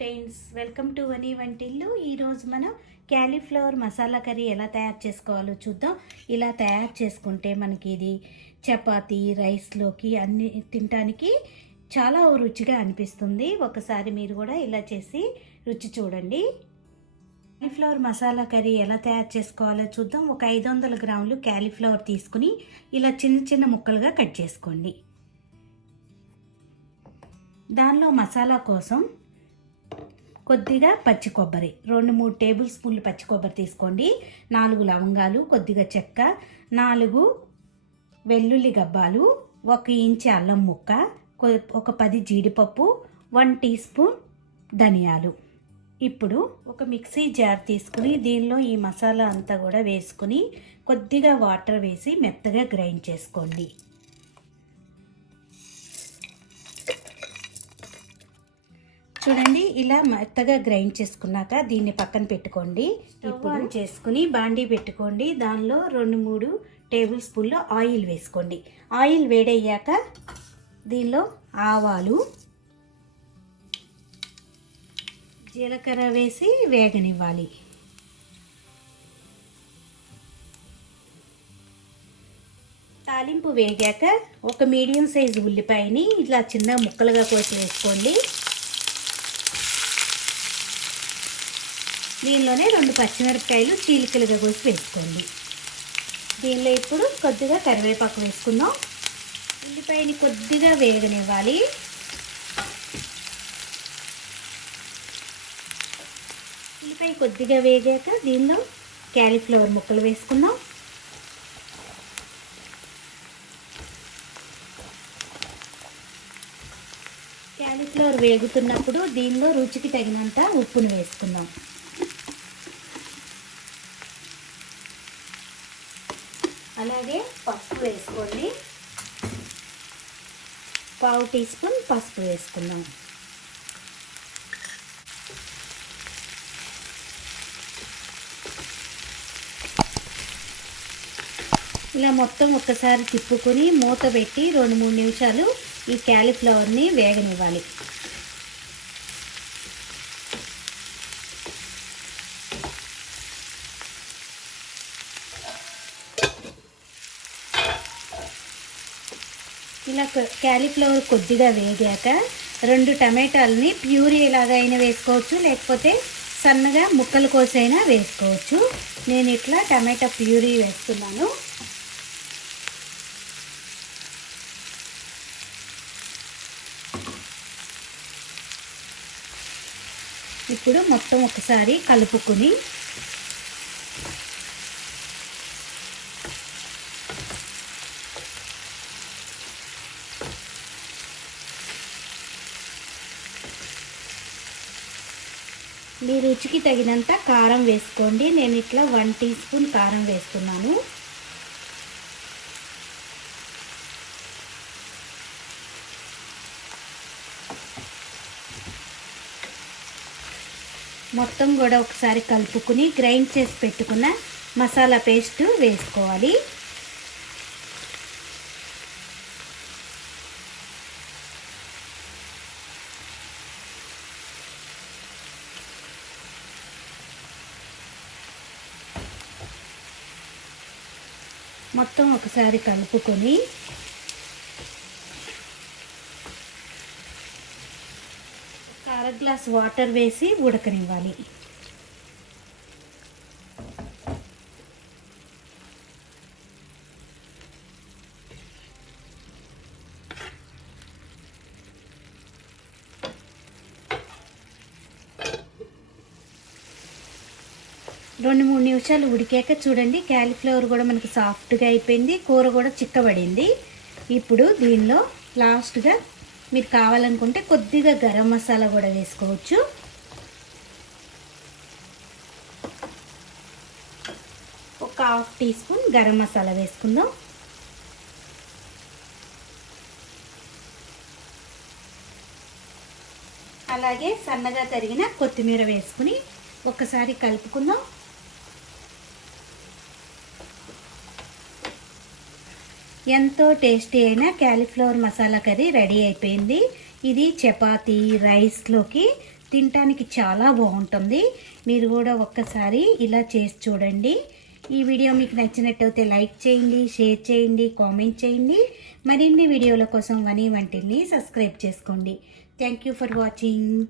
Friends, welcome to వని వంటిల్లు. ఈరోజు మనం క్యాలీఫ్లవర్ మసాలా కర్రీ ఎలా తయారు చేసుకోవాలో చూద్దాం. ఇలా తయారు చేసుకుంటే మనకి ఇది చపాతీ రైస్లోకి అన్ని తినడానికి చాలా రుచిగా అనిపిస్తుంది. ఒకసారి మీరు కూడా ఇలా చేసి రుచి చూడండి. క్యాలీఫ్లవర్ మసాలా కర్రీ ఎలా తయారు చేసుకోవాలో చూద్దాం. ఒక 500 గ్రాములు క్యాలీఫ్లవర్ తీసుకుని ఇలా చిన్న చిన్న ముక్కలుగా కట్ చేసుకోండి. దానిలో మసాలా కోసం కొద్దిగా పచ్చి కొబ్బరి, 2-3 టేబుల్ స్పూన్లు పచ్చి కొబ్బరి తీసుకోండి. 4 లవంగాలు, కొద్దిగా చెక్క, 4 వెల్లుల్లి గబ్బాలు, 1 ఇంచు అల్లం ముక్క, ఒక 10 జీడిపప్పు, 1 టీ స్పూన్ ధనియాలు. ఇప్పుడు ఒక మిక్సీ జార్ తీసుకుని దీనిలో ఈ మసాలా అంతా కూడా వేసుకుని కొద్దిగా వాటర్ వేసి మెత్తగా గ్రైండ్ చేసుకోండి. చూడండి, ఇలా మెత్తగా గ్రైండ్ చేసుకున్నాక దీన్ని పక్కన పెట్టుకోండి. ఇప్పుడు చేసుకుని బాండీ పెట్టుకోండి. దానిలో 2-3 టేబుల్ స్పూన్లు ఆయిల్ వేసుకోండి. ఆయిల్ వేడయ్యాక దీనిలో ఆవాలు, జీలకర్ర వేసి వేగనివ్వాలి. తాలింపు వేగాక ఒక మీడియం సైజు ఉల్లిపాయని ఇలా చిన్న ముక్కలుగా కోసి వేసుకోండి. దీనిలోనే 2 పచ్చిమిరపకాయలు చీలికలుగా కోసి వేసుకోండి. దీనిలో ఇప్పుడు కొద్దిగా కరివేపాకు వేసుకుందాం. ఉల్లిపాయని కొద్దిగా వేగనివ్వాలి. ఉల్లిపాయ కొద్దిగా వేగాక దీనిలో క్యాలీఫ్లవర్ ముక్కలు వేసుకుందాం. క్యాలీఫ్లవర్ వేగుతున్నప్పుడు దీనిలో రుచికి తగినంత ఉప్పును వేసుకుందాం. అలాగే పసుపు వేసుకోండి. 1/2 టీ స్పూన్ పసుపు వేసుకుందాం. ఇలా మొత్తం ఒక్కసారి తిప్పుకొని మూత పెట్టి 2-3 నిమిషాలు ఈ క్యాలీఫ్లవర్ని వేగనివ్వాలి. ఇలా క్యాలీఫ్లవర్ కొద్దిగా వేగాక 2 టమాటాలని ప్యూరీ లాగా అయినా వేసుకోవచ్చు, లేకపోతే సన్నగా ముక్కలు కోసైనా వేసుకోవచ్చు. నేను ఇట్లా టమాటా ప్యూరీ వేస్తున్నాను. ఇప్పుడు మొత్తం ఒకసారి కలుపుకొని మీ రుచికి తగినంత కారం వేసుకోండి. నేను ఇట్లా 1 టీ స్పూన్ కారం వేస్తున్నాను. మొత్తం కూడా ఒకసారి కలుపుకుని గ్రైండ్ చేసి పెట్టుకున్న మసాలా పేస్ట్ వేసుకోవాలి. మొత్తం ఒకసారి కలుపుకొని ఒక 1/2 గ్లాస్ వాటర్ వేసి ఉడకనివ్వాలి. రెండు 3 నిమిషాలు ఉడికాక చూడండి, క్యాలీఫ్లవర్ కూడా మనకి సాఫ్ట్గా అయిపోయింది, కూర కూడా చిక్కబడింది. ఇప్పుడు దీనిలో లాస్ట్గా మీరు కావాలనుకుంటే కొద్దిగా గరం మసాలా కూడా వేసుకోవచ్చు. ఒక 1/2 టీ స్పూన్ గరం మసాలా వేసుకుందాం. అలాగే సన్నగా తరిగిన కొత్తిమీర వేసుకుని ఒకసారి కలుపుకుందాం. ఎంతో టేస్టీ అయిన క్యాలీఫ్లవర్ మసాలా కర్రీ రెడీ అయిపోయింది. ఇది చపాతీ రైస్లోకి తినటానికి చాలా బాగుంటుంది. మీరు కూడా ఒక్కసారి ఇలా చేసి చూడండి. ఈ వీడియో మీకు నచ్చినట్టయితే లైక్ చేయండి, షేర్ చేయండి, కామెంట్ చేయండి. మరిన్ని వీడియోల కోసం వని వంటిల్ని సబ్స్క్రైబ్ చేసుకోండి. Thank you for watching.